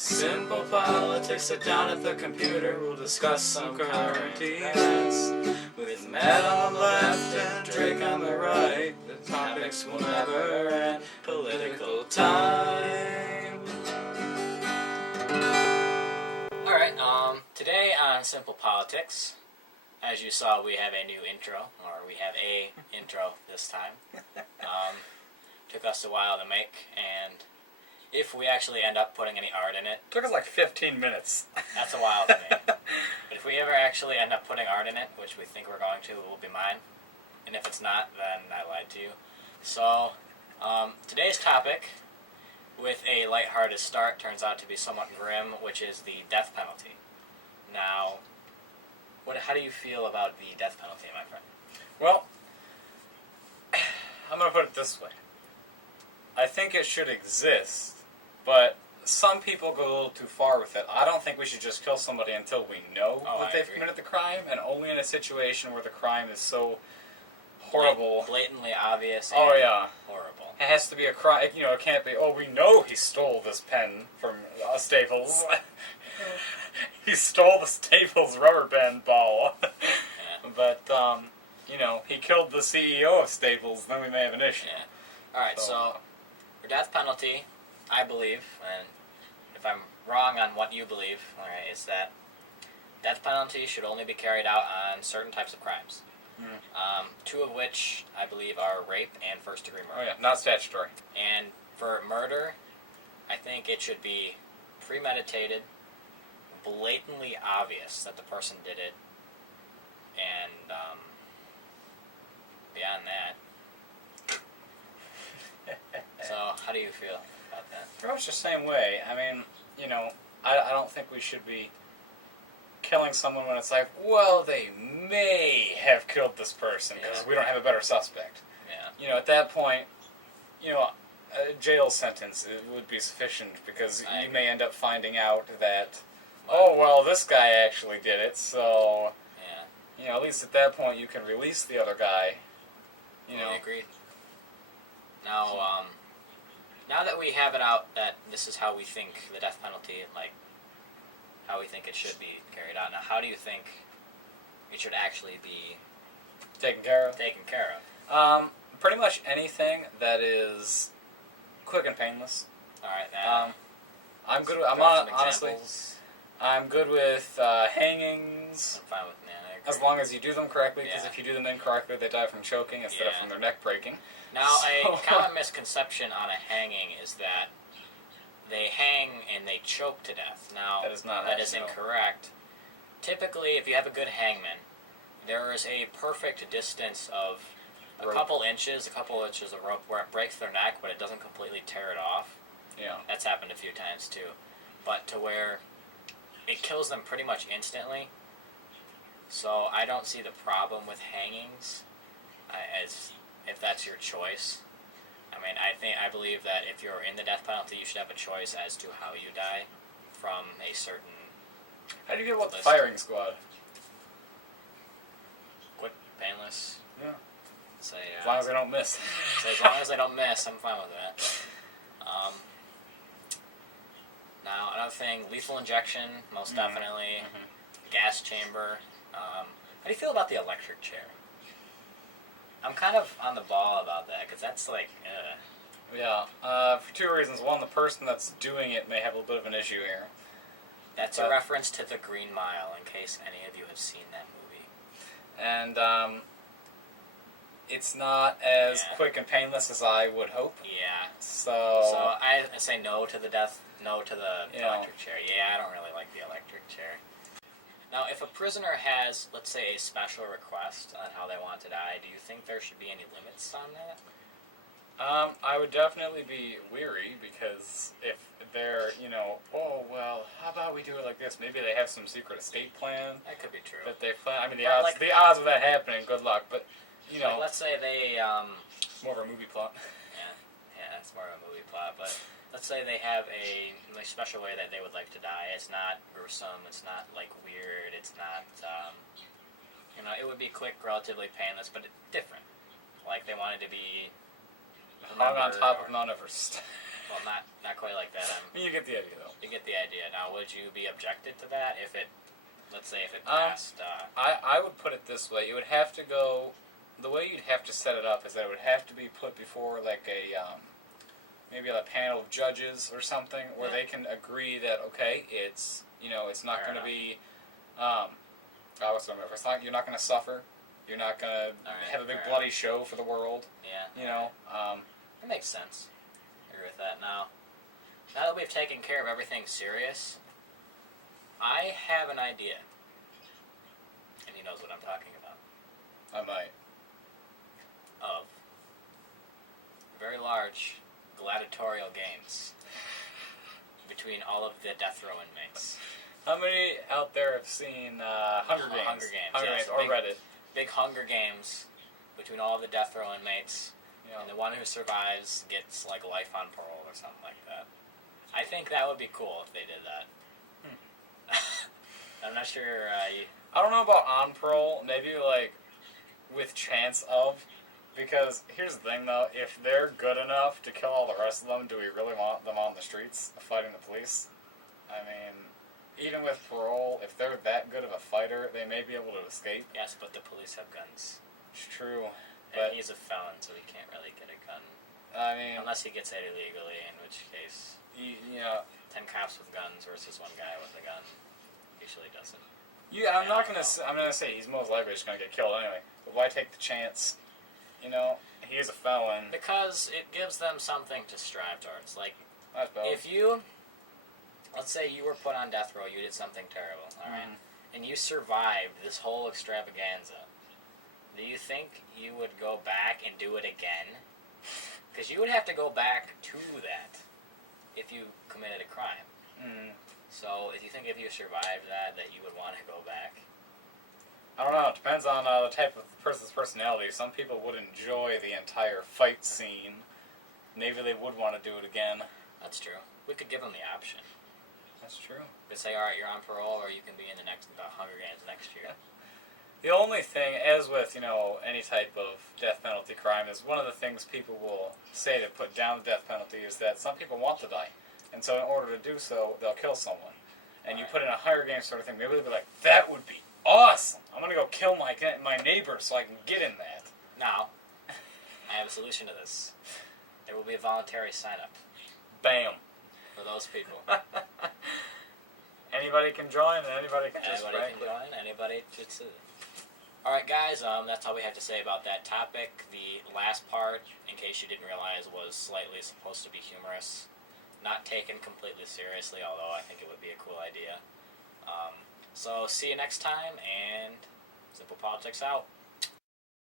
Simple politics, sit down at the computer. We'll discuss some current events. With Matt on the left and Drake on the right. The topics will never end. Political time. Alright, today on Simple Politics, as you saw, we have a new intro, or we have a intro this time. Took us a while to make, and if we actually end up putting any art in it... Took us like 15 minutes. That's a while to make. But if we ever actually end up putting art in it, which we think we're going to, it will be mine. And if it's not, then I lied to you. So, today's topic, with a lighthearted start, turns out to be somewhat grim, which is the death penalty. Now, how do you feel about the death penalty, my friend? Well, I'm going to put it this way. I think it should exist, but some people go a little too far with it. I don't think we should just kill somebody until we know that they've committed the crime, and only in a situation where the crime is so horrible. Blatantly obvious and horrible. It has to be a crime, it can't be, we know he stole this pen from Staples. He stole the Staples rubber band ball. Yeah. But, he killed the CEO of Staples, then we may have an issue. Yeah. Alright, so for death penalty, I believe, and if I'm wrong on what you believe, alright, is that death penalty should only be carried out on certain types of crimes. Two of which, I believe, are rape and first-degree murder. Oh yeah, not statutory. And for murder, I think it should be premeditated, blatantly obvious that the person did it, and beyond that. So, how do you feel about that? Pretty much the same way. I mean, I don't think we should be killing someone when it's like, well, they may have killed this person because we don't have a better suspect. Yeah. At that point, a jail sentence would be sufficient because you may end up finding out that, this guy actually did it, so, at least at that point you can release the other guy. I agree. Now that we have it out that this is how we think the death penalty, how we think it should be carried out. Now, how do you think it should actually be taken care of? Pretty much anything that is quick and painless. All right. I'm good. Honestly, I'm good with hangings. I'm fine with that. As long as you do them correctly, because if you do them incorrectly, they die from choking instead of from their neck breaking. Now, a common misconception on a hanging is that they hang and they choke to death. Now, that is incorrect. Typically, if you have a good hangman, there is a perfect distance of a couple inches of rope where it breaks their neck, but it doesn't completely tear it off. Yeah. That's happened a few times, too. But to where it kills them pretty much instantly. So I don't see the problem with hangings, as if that's your choice. I mean, I believe that if you're in the death penalty, you should have a choice as to how you die from a certain... How do you get the firing squad? Quick, painless. Yeah. As long as they don't miss. As long as they don't miss, I'm fine with that. Now, another thing, lethal injection, most definitely. Gas chamber. How do you feel about the electric chair? I'm kind of on the ball about that, because that's for two reasons. One, the person that's doing it may have a little bit of an issue here. That's a reference to The Green Mile, in case any of you have seen that movie. And, it's not as quick and painless as I would hope. Yeah. So I say no to the electric chair. Yeah, I don't really like the electric chair. Now, if a prisoner has, let's say, a special request on how they want to die, do you think there should be any limits on that? I would definitely be weary, because if they're, how about we do it like this? Maybe they have some secret estate plan. That could be true. That they plan. I mean, the odds of that happening, good luck, but, let's say they, It's more of a movie plot. Yeah, it's more of a movie plot, but let's say they have a special way that they would like to die. It's not gruesome, it's not, weird, it's not, it would be quick, relatively painless, but different. They wanted to be... Hung on top of Mount Everest. Well, not quite like that. You get the idea, though. You get the idea. Now, would you be objected to that if it, let's say, if it passed? I would put it this way: it would have to go. The way you'd have to set it up is that it would have to be put before like a maybe a panel of judges or something, where they can agree that okay, it's it's not going to be what's the number? It's not, you're not going to suffer. You're not going to have a big bloody show for the world. Yeah. It makes sense. I agree with that. Now that we've taken care of everything serious, I have an idea. And he knows what I'm talking about. I might. Of very large gladiatorial games between all of the death row inmates. How many out there have seen Hunger Games? Hunger Games, or Reddit. Big Hunger Games between all of the death row inmates, and the one who survives gets like life on parole or something like that. I think that would be cool if they did that. I'm not sure. I don't know about on parole. Maybe like with chance of. Because here's the thing, though: if they're good enough to kill all the rest of them, do we really want them on the streets fighting the police? I mean, even with parole, if they're that good of a fighter, they may be able to escape. Yes, but the police have guns. It's true. And he's a felon, so he can't really get a gun. I mean, unless he gets it illegally, in which case, 10 cops with guns versus one guy with a gun usually doesn't. Yeah, I'm gonna say he's most likely just gonna get killed anyway. But why take the chance? He is a felon. Because it gives them something to strive towards. Like, I suppose. if you, let's say you were put on death row, you did something terrible, alright, and you survived this whole extravaganza, do you think you would go back and do it again? Because you would have to go back to that if you committed a crime. So, if you survived that you would want to go back? I don't know. It depends on the type of person's personality. Some people would enjoy the entire fight scene. Maybe they would want to do it again. That's true. We could give them the option. That's true. We could say, alright, you're on parole, or you can be in the Hunger Games next year. The only thing, as with, any type of death penalty crime, is one of the things people will say to put down the death penalty is that some people want to die. And so in order to do so, they'll kill someone. And you put in a Hunger Games sort of thing, maybe they'll be like, that would be awesome! I'm going to go kill my neighbor so I can get in that. Now, I have a solution to this. There will be a voluntary sign-up. Bam. For those people. Anybody can join, and anybody can anybody just... Alright guys, that's all we have to say about that topic. The last part, in case you didn't realize, was slightly supposed to be humorous. Not taken completely seriously, although I think it would be a cool idea. So see you next time, and Simple Politics out.